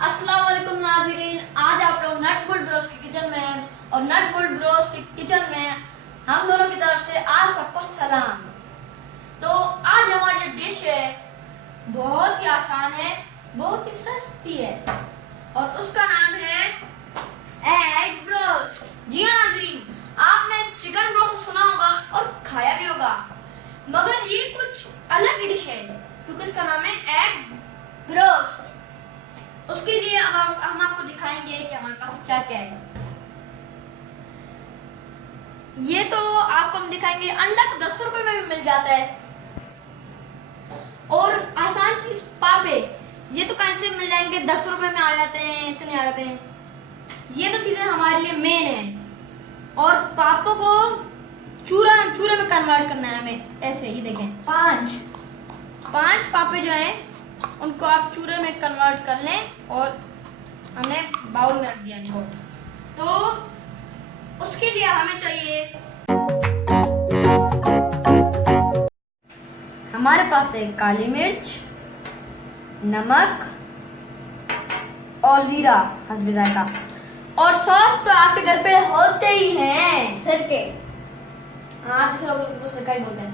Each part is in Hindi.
अस्सलाम वालेकुम नाज़रीन, आज आप लोग नट बुल्ट ब्रोस के किचन में हैं और नट बुल्ट ब्रोस के किचन में हम दोनों की तरफ से आप सबको सलाम। तो आज हमारी जो डिश है बहुत ही आसान है, बहुत ही सस्ती है और उसका नाम है एग ब्रोस्ट। जी हाँ नाज़रीन, आपने चिकन ब्रोस्ट सुना होगा और खाया भी होगा, मगर ये कुछ अलग डिश है क्योंकि इसका नाम है एग ब्रोस्ट। उसके लिए हम आपको दिखाएंगे कि हमारे पास क्या क्या है। ये तो आपको हम दिखाएंगे, अंडा तो 10 रुपए में भी मिल जाता है और आसान चीज पापे, ये तो कैसे मिल जाएंगे, 10 रुपए में आ जाते हैं, इतने आ जाते हैं। ये तो चीजें हमारे लिए मेन है और पापों को चूरे में कन्वर्ट करना है हमें। ऐसे ही देखें, पांच पापे जो हैं उनको आप चूरे में कन्वर्ट कर लें और हमने बाउल में रख दिया इनको। तो उसके लिए हमें चाहिए, हमारे पास है काली मिर्च, नमक और जीरा हस्बे जायका, और सॉस तो आपके घर पे होते ही हैं, सिरके। हाँ, दूसरे लोग उनको सिरका ही बोलते हैं।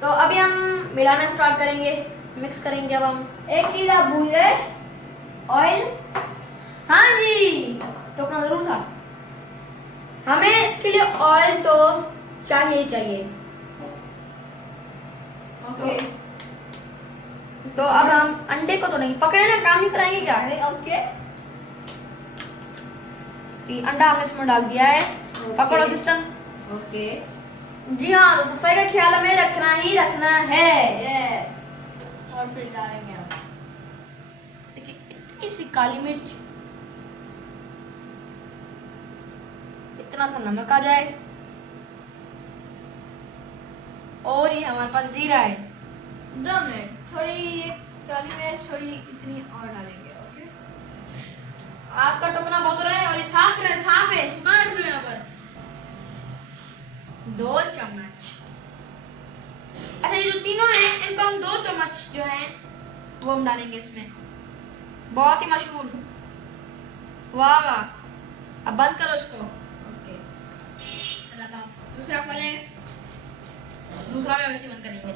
तो अभी हम मिलाना स्टार्ट करेंगे, मिक्स करेंगे। अब हम एक चीज आप भूल गए, ऑयल। हाँ जी, टोकना जरूर था, हमें इसके लिए ऑयल तो चाहिए। ओके। तो अब हम अंडे को तो नहीं पकड़े, काम नहीं कराएंगे क्या? ओके। अंडा हमने इसमें डाल दिया है। पकड़ो सिस्टम। ओके। जी हाँ, तो सफाई का ख्याल हमें रखना है। यस। और फिर डालेंगे हम देखिए इतनी सी काली मिर्च, इतना सा नमक आ जाए, और ये हमारे पास जीरा है। 2 मिनट, थोड़ी काली मिर्च थोड़ी इतनी और डालेंगे। ओके। आपका टोकना बहुत हो रहा है और ये साफ है, कहाँ रख रहे हो यहाँ पर? 2 चम्मच। अच्छा, ये जो तीनों हैं इनको हम 2 चम्मच जो हैं वो हम डालेंगे इसमें। बहुत ही मशहूर। वाह वाह। अब बंद करो इसको। ओके। दूसरा खोलें। दूसरा भी वैसे बंद करेंगे।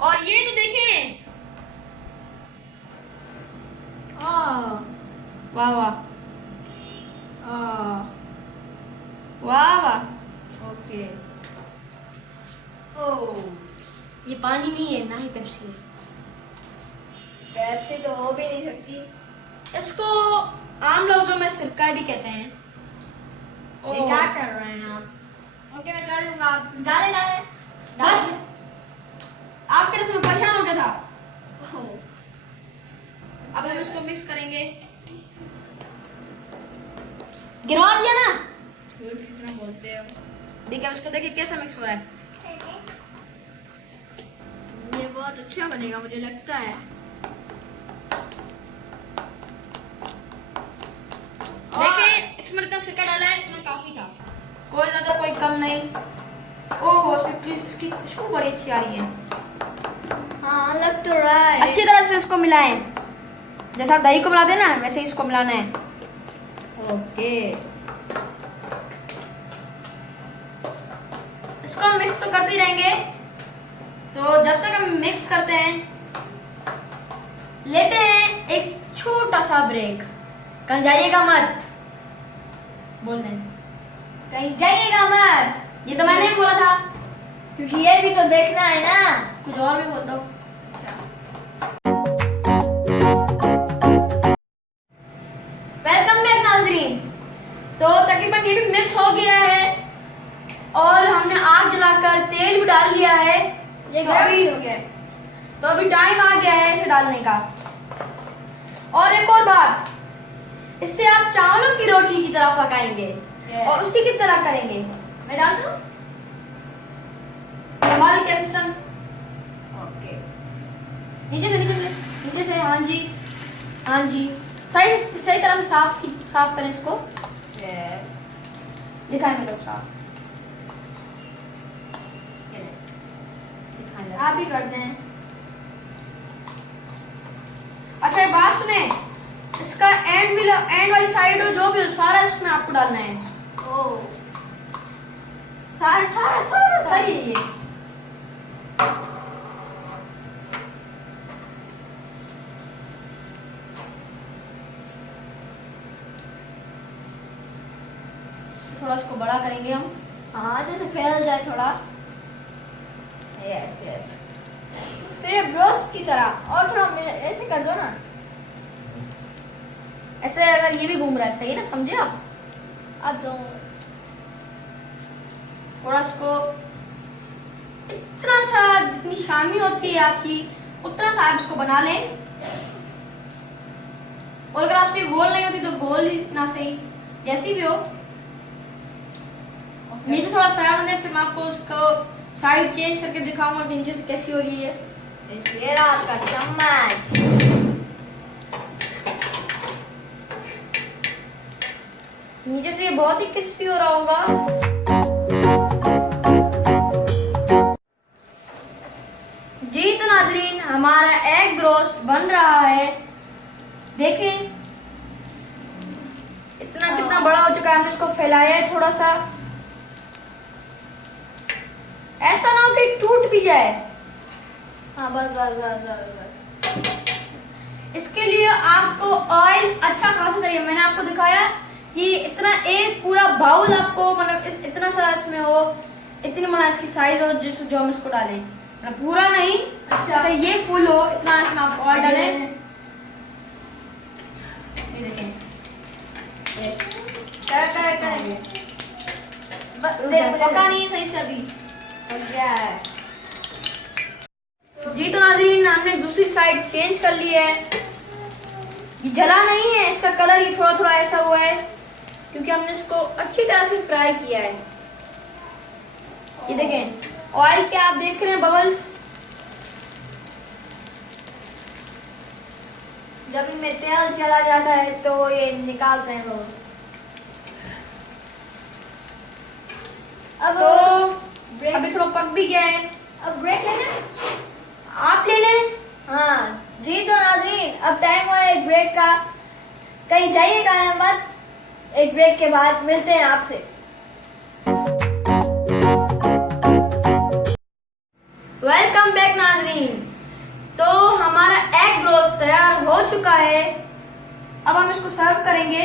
और ये तो देखें, वाह वाह, वाह वाह। ओके। ओह, ये पानी नहीं है, ना ही पेप्सी है। पेप्सी तो हो भी नहीं सकती। इसको आम लफ्जों में सिरका भी कहते हैं। ये क्या कर रहे हैं आप? ओके, मैं कर दूंगा। आप डाले बस। आपके रस में परेशान हो गया था। अब हम इसको मिक्स करेंगे। गिरवा दिया ना? कितना बोलते हैं। देखिए इसको, देखिए कैसा मिक्स हो रहा है। ये बहुत अच्छा बनेगा मुझे लगता है। देखिए इसमें इतना सिरका डाला है, इतना काफी था, कोई ज्यादा कोई कम नहीं। ओह, इसकी खुशबू बड़ी अच्छी आ रही है। हाँ, लग तो रहा है। अच्छी तरह से इसको मिलाएं, जैसा दही को मिलाते हैं ना वैसे इसको मिलाना है। ओके। इसको हम मिक्स तो करते ही रहेंगे। तो जब तक हम मिक्स करते हैं, लेते हैं एक छोटा सा ब्रेक। कहीं जाइएगा मत, बोल दें कहीं जाइएगा मत। ये तो मैंने बोला था, क्योंकि ये भी तो देखना है ना। कुछ और भी बोल दो। वेलकम बैक नाज़रीन। तो तकरीबन ये भी मिक्स हो गया है और हमने आग जलाकर तेल भी डाल दिया है। ये अभी हो गया, तो अभी टाइम आ गया है इसे डालने का। और एक और बात, इससे आप चावलों की रोटी की तरह पकाएंगे और उसी की तरह करेंगे। मैं डाल दूं? संभाल के असिस्टेंट। ओके। नीचे से। हाँ जी, सही तरह से साफ करें इसको। यस। दिखाएं मेरे को साफ। आप भी कर दें। अच्छा, एक बात सुने, इसका एंड वाली साइड हो, जो भी हो, सारा इसमें आपको डालना है। ओ सारा सही है ये। थोड़ा इसको बड़ा करेंगे हम। हाँ, जैसे फैल जाए थोड़ा। यस यस, फिर ये ब्रोस्ट की तरह और थोड़ा ऐसे कर दो ना। ऐसे अगर ये भी घूम रहा है, सही है ना, समझे आप? अब जो थोड़ा इसको इतना सा, जितनी शामी होती है आपकी उतना सा आप इसको बना लें। और अगर आपसे गोल नहीं होती तो गोल ही ना सही, जैसी भी हो। नीचे थोड़ा फ्राई होने, फिर मैं आपको उसको साइड चेंज करके दिखाऊंगा कि नीचे से कैसी हो रही है। ये रहा आपका चम्मच। नीचे से ये बहुत ही क्रिस्पी हो रहा होगा। जी तो नाजरीन, हमारा एग रोस्ट बन रहा है। देखें इतना कितना बड़ा हो चुका है। हमने इसको फैलाया है थोड़ा सा, ऐसा ना हो कि टूट भी जाए। हाँ बस बस बस बस बस। इसके लिए आपको ऑयल अच्छा खासा चाहिए। मैंने आपको दिखाया कि इतना एक पूरा बाउल आपको, मतलब इतना सा इसमें हो, इतनी मतलब इसकी साइज हो जिस जो हम इसको डालें, मतलब पूरा नहीं। अच्छा ये फुल हो, इतना इसमें आप ऑयल डालें। ये देखें, कर पका नहीं है सही से अभी। क्या है? जी तो नाज़रीन, हमने दूसरी साइड चेंज कर ली है। ये जला नहीं है, इसका कलर ही थोड़ा थोड़ा ऐसा हुआ है क्योंकि हमने इसको अच्छी तरह से फ्राई किया है। ये देखें ऑयल के आप देख रहे हैं बबल्स। जब इनमें तेल चला जाता है तो ये निकालते हैं लोग। अब तो अभी थोड़ा पक भी गया है। अब ब्रेक ले लें? आप ले लें। हाँ जी तो नाज़रीन, अब टाइम हुआ एक ब्रेक का। कहीं जाइएगा मत, एक ब्रेक के बाद मिलते हैं आपसे। वेलकम बैक नाज़रीन। तो हमारा एग रोस्ट तैयार हो चुका है। अब हम इसको सर्व करेंगे।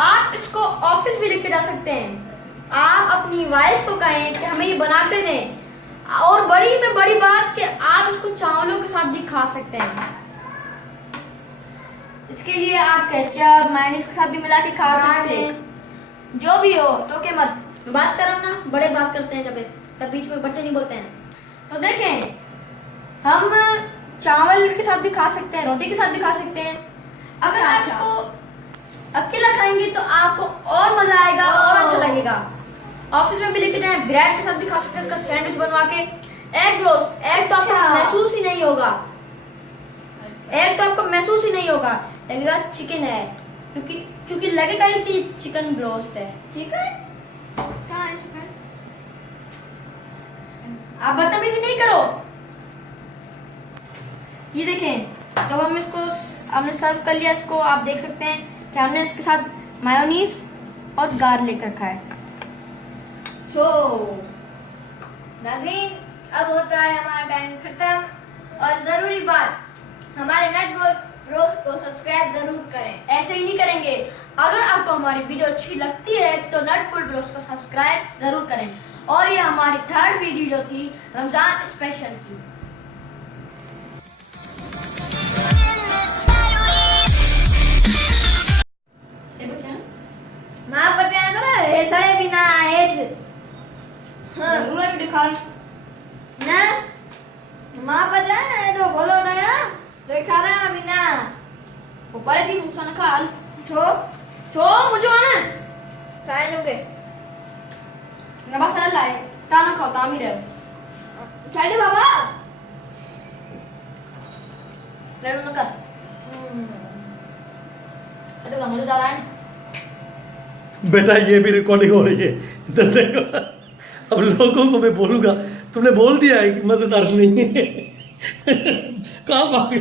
आप इसको ऑफिस भी लेके जा सकते हैं। आप अपनी वाइफ को कहें कि हमें ये बना के दें, और बड़ी में बड़ी बात कि आप इसको चावलों के साथ भी खा सकते हैं। इसके लिए आप केचप मायोनीज के साथ भी मिला के खा सकते हैं। जो भी हो, टोके मत। बात कर रहा हूं ना, बड़े बात करते हैं तब बीच में बच्चे नहीं बोलते हैं। तो देखें, हम चावल के साथ भी खा सकते हैं, रोटी के साथ भी खा सकते हैं। अगर आप इसको अकेला खाएंगे तो आपको और मजा आएगा और अच्छा लगेगा। ऑफिस में भी लेके जाएं, ब्रेड के साथ भी खा सकते हैं, इसका सैंडविच बनवा के। एग रोस्ट, एग तो आपको महसूस ही नहीं होगा, एग तो आपको महसूस ही नहीं होगा, लगेगा चिकन है, क्योंकि लगेगा ही कि चिकन रोस्ट है। चिकन कहाँ है? चिकन आप बदतमीजी नहीं करो। ये देखें, जब हम इसको हमने सर्व कर लिया, इसको आप देख सकते हैं कि हमने इसके साथ मायोनीज और गार्लिक रखा है। सो नाज़रीन, अब होता है हमारा टाइम खत्म। और ज़रूरी बात, हमारे नट ब्रोस को सब्सक्राइब ज़रूर करें। ऐसे ही नहीं करेंगे। अगर आपको हमारी वीडियो अच्छी लगती है तो नट ब्रोस को सब्सक्राइब जरूर करें। और ये हमारी 3rd वीडियो थी रमजान स्पेशल की। माँ बच्चा तो ना ऐसा है बिना हेड। हाँ जरूर है दिखा ना, माँ बच्चा है तो बोलो ना यार, तो खा रहा है बिना ऊपर थी नुकसान खाल छो छो मुझे आना खाए लोगे ना, बस लाए ताना खाओ तामी रहे खाए बाबा ले लो कर। तो का मुझे डाला है बेटा, ये भी रिकॉर्डिंग हो रही है, इधर देखो। अब लोगों को मैं बोलूंगा तुमने बोल दिया है कि मजेदार नहीं है। कहाँ भाग